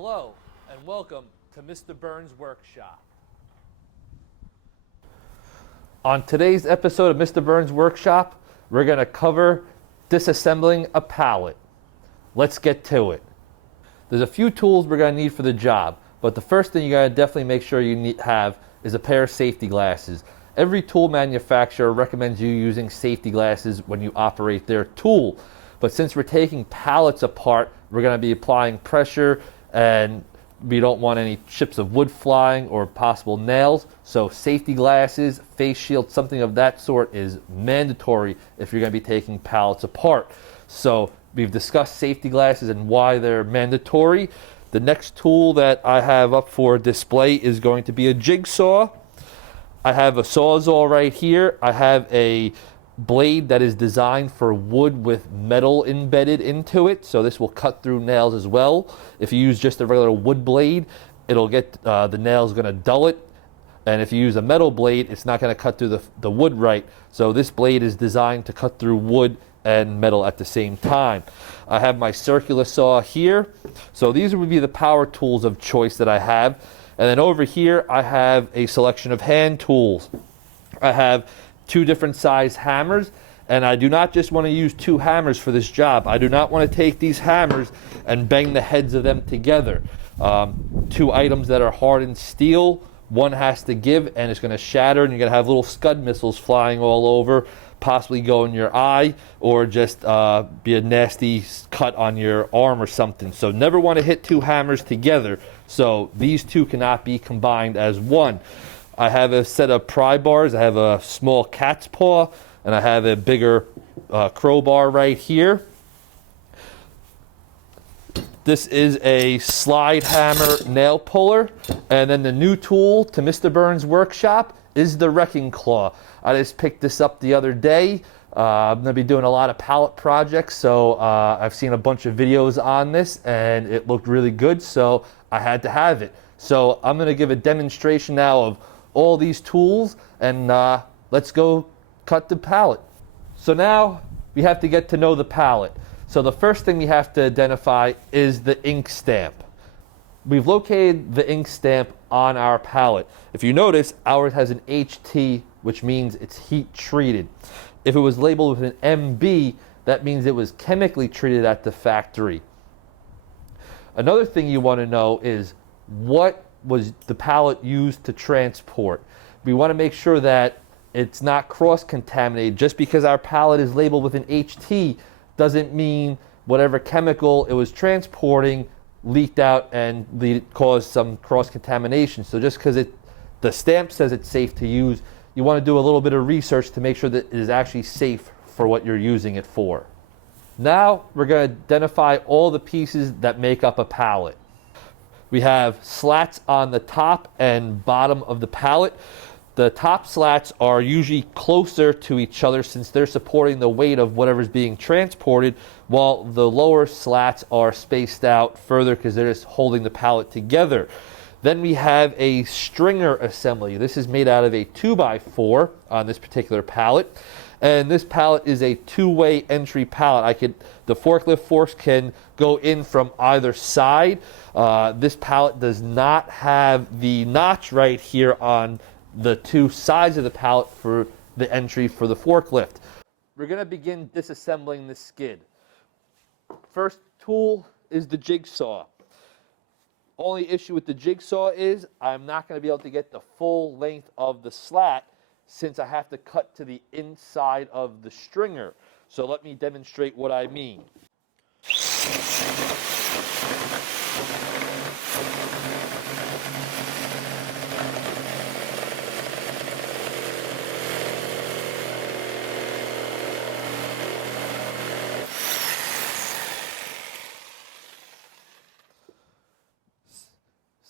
Hello, and welcome to Mr. Burns' Workshop. On today's episode of Mr. Burns' Workshop, we're going to cover disassembling a pallet. Let's get to it. There's a few tools we're going to need for the job, but the first thing you're going to definitely make sure you have is a pair of safety glasses. Every tool manufacturer recommends you using safety glasses when you operate their tool. But since we're taking pallets apart, we're going to be applying pressure and we don't want any chips of wood flying or possible nails. So safety glasses, face shield, something of that sort is mandatory if you're going to be taking pallets apart. So we've discussed safety glasses and why they're mandatory. The next tool that I have up for display is going to be a jigsaw. I have a Sawzall right here. I have a blade that is designed for wood with metal embedded into it, so this will cut through nails as well. If you use just a regular wood blade, it'll get the nails going to dull it, and if you use a metal blade, it's not going to cut through the wood right. So this blade is designed to cut through wood and metal at the same time. I have my circular saw here, so these would be the power tools of choice that I have. And then over here I have a selection of hand tools. I have two different size hammers, and I do not just want to use two hammers for this job. I do not want to take these hammers and bang the heads of them together. Two items that are hardened steel, one has to give and it's going to shatter, and you're going to have little scud missiles flying all over, possibly go in your eye or just be a nasty cut on your arm or something. So never want to hit two hammers together. So these two cannot be combined as one. I have a set of pry bars. I have a small cat's paw, and I have a bigger crowbar right here. This is a slide hammer nail puller. And then the new tool to Mr. Burns' Workshop is the wrecking claw. I just picked this up the other day. I'm going to be doing a lot of pallet projects, so I've seen a bunch of videos on this, and it looked really good, so I had to have it. So I'm going to give a demonstration now of all these tools, and let's go cut the pallet. So now we have to get to know the pallet. So the first thing we have to identify is the ink stamp. We've located the ink stamp on our pallet. If you notice, ours has an HT, which means it's heat treated. If it was labeled with an MB, that means it was chemically treated at the factory. Another thing you want to know is what was the pallet used to transport. We want to make sure that it's not cross-contaminated. Just because our pallet is labeled with an HT doesn't mean whatever chemical it was transporting leaked out and caused some cross-contamination. So just because the stamp says it's safe to use, you want to do a little bit of research to make sure that it is actually safe for what you're using it for. Now we're going to identify all the pieces that make up a pallet. We have slats on the top and bottom of the pallet. The top slats are usually closer to each other since they're supporting the weight of whatever's being transported, while the lower slats are spaced out further because they're just holding the pallet together. Then we have a stringer assembly. This is made out of a 2x4 on this particular pallet. And this pallet is a two-way entry pallet. The forklift forks can go in from either side. This pallet does not have the notch right here on the two sides of the pallet for the entry for the forklift. We're going to begin disassembling the skid. First tool is the jigsaw. Only issue with the jigsaw is I'm not going to be able to get the full length of the slat since I have to cut to the inside of the stringer. So let me demonstrate what I mean.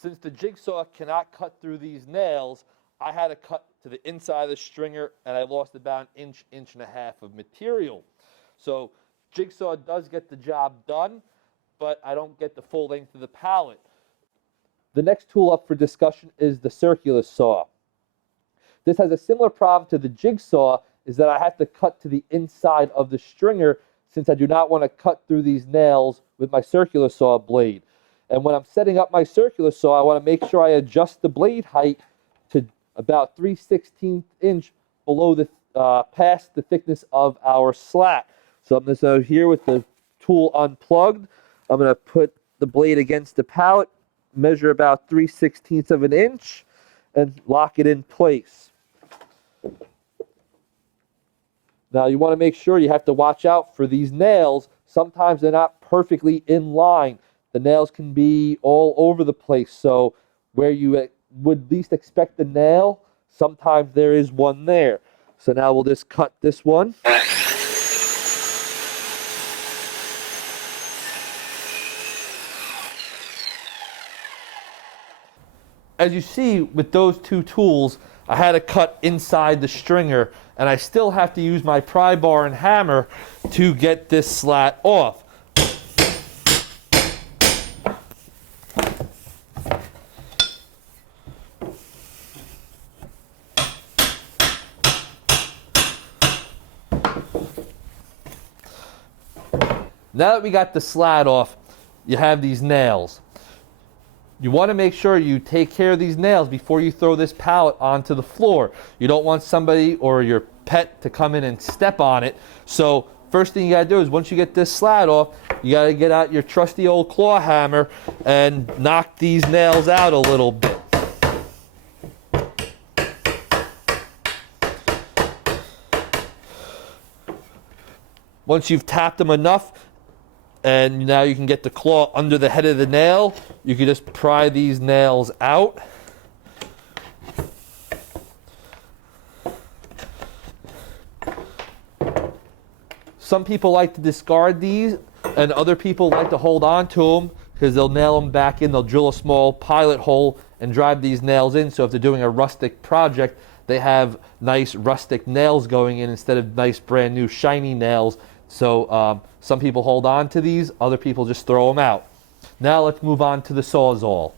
Since the jigsaw cannot cut through these nails, I had to cut to the inside of the stringer, and I lost about an inch, inch and a half of material. So jigsaw does get the job done, but I don't get the full length of the pallet. The next tool up for discussion is the circular saw. This has a similar problem to the jigsaw, is that I have to cut to the inside of the stringer since I do not want to cut through these nails with my circular saw blade. And when I'm setting up my circular saw, I want to make sure I adjust the blade height to about 3/16 inch below the past the thickness of our slat. So I'm going to go here with the tool unplugged. I'm going to put the blade against the pallet, measure about 3/16 of an inch, and lock it in place. Now you want to make sure you have to watch out for these nails. Sometimes they're not perfectly in line. The nails can be all over the place. So where you would least expect the nail, sometimes there is one there. So now we'll just cut this one. As you see with those two tools, I had to cut inside the stringer, and I still have to use my pry bar and hammer to get this slat off. Now that we got the slat off, you have these nails. You want to make sure you take care of these nails before you throw this pallet onto the floor. You don't want somebody or your pet to come in and step on it. So first thing you got to do is once you get this slat off, you got to get out your trusty old claw hammer and knock these nails out a little bit. Once you've tapped them enough, and now you can get the claw under the head of the nail, you can just pry these nails out. Some people like to discard these, and other people like to hold on to them because they'll nail them back in. They'll drill a small pilot hole and drive these nails in. So if they're doing a rustic project, they have nice rustic nails going in instead of nice brand new shiny nails. So some people hold on to these, other people just throw them out. Now let's move on to the Sawzall.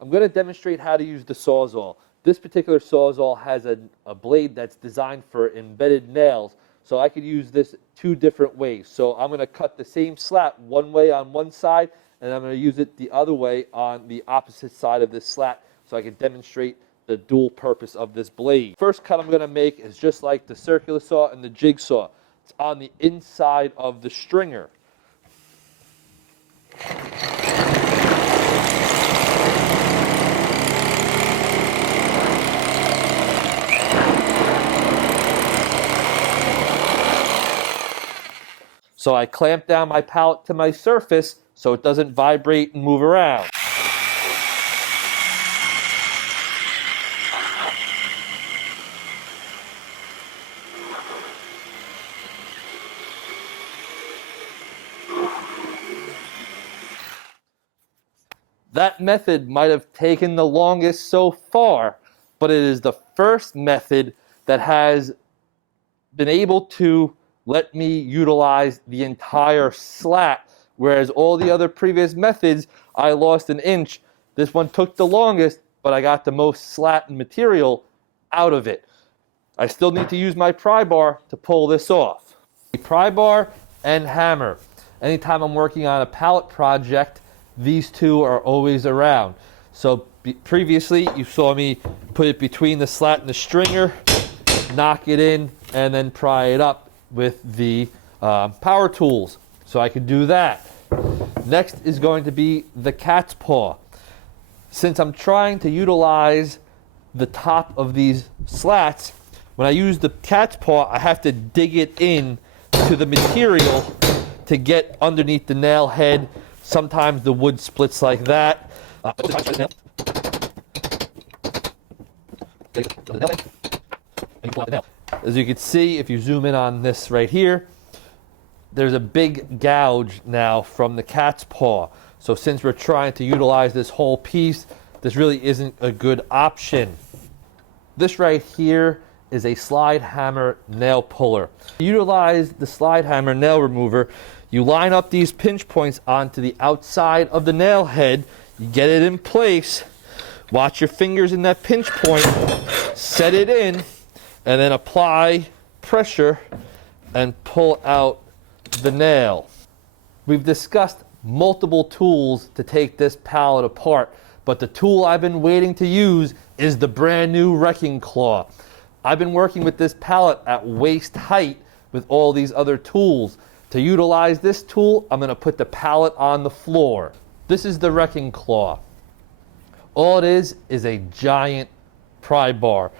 I'm going to demonstrate how to use the Sawzall. This particular Sawzall has a blade that's designed for embedded nails, so I could use this two different ways. So I'm going to cut the same slat one way on one side, and I'm going to use it the other way on the opposite side of this slat so I can demonstrate the dual purpose of this blade. First cut I'm going to make is just like the circular saw and the jigsaw. It's on the inside of the stringer. So I clamp down my pallet to my surface so it doesn't vibrate and move around. That method might have taken the longest so far, but it is the first method that has been able to let me utilize the entire slat, whereas all the other previous methods, I lost an inch. This one took the longest, but I got the most slat and material out of it. I still need to use my pry bar to pull this off. The pry bar and hammer. Anytime I'm working on a pallet project, these two are always around. So previously you saw me put it between the slat and the stringer, knock it in, and then pry it up with the power tools. So I can do that. Next is going to be the cat's paw. Since I'm trying to utilize the top of these slats, when I use the cat's paw, I have to dig it in to the material to get underneath the nail head. Sometimes the wood splits like that. As you can see, if you zoom in on this right here, there's a big gouge now from the cat's paw. So since we're trying to utilize this whole piece, this really isn't a good option. This right here is a slide hammer nail puller. To utilize the slide hammer nail remover, you line up these pinch points onto the outside of the nail head, you get it in place, watch your fingers in that pinch point, set it in, and then apply pressure and pull out the nail. We've discussed multiple tools to take this pallet apart, but the tool I've been waiting to use is the brand new wrecking claw. I've been working with this pallet at waist height with all these other tools. To utilize this tool, I'm going to put the pallet on the floor. This is the wrecking claw. All it is a giant pry bar.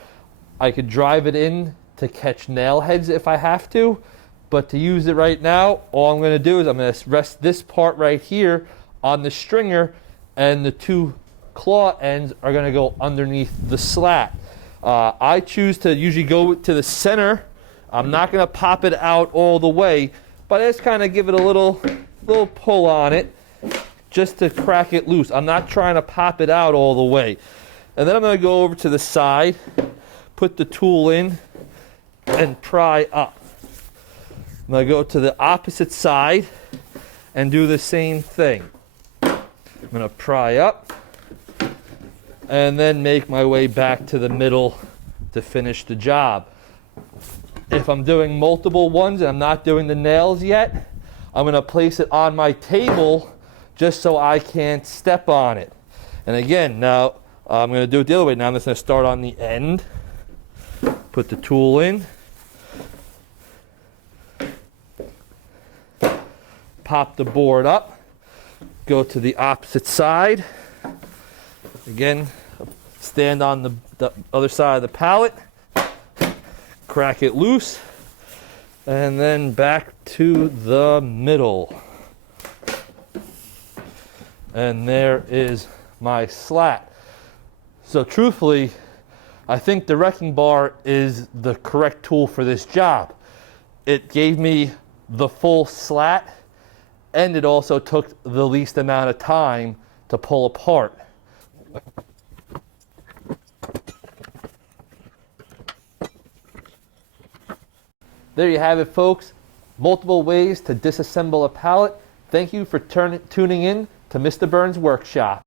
I could drive it in to catch nail heads if I have to, but to use it right now, all I'm going to do is I'm going to rest this part right here on the stringer, and the two claw ends are going to go underneath the slat. I choose to usually go to the center. I'm not going to pop it out all the way, but I just kind of give it a little pull on it just to crack it loose. I'm not trying to pop it out all the way. And then I'm going to go over to the side, put the tool in, and pry up. I'm going to go to the opposite side and do the same thing. I'm going to pry up and then make my way back to the middle to finish the job. If I'm doing multiple ones and I'm not doing the nails yet, I'm going to place it on my table just so I can't step on it. And again, now I'm going to do it the other way. Now I'm just going to start on the end, put the tool in, pop the board up, go to the opposite side. Again, stand on the other side of the pallet, crack it loose, and then back to the middle. And there is my slat. So truthfully, I think the wrecking bar is the correct tool for this job. It gave me the full slat, and it also took the least amount of time to pull apart. There you have it, folks. Multiple ways to disassemble a pallet. Thank you for tuning in to Mr. Burns' Workshop.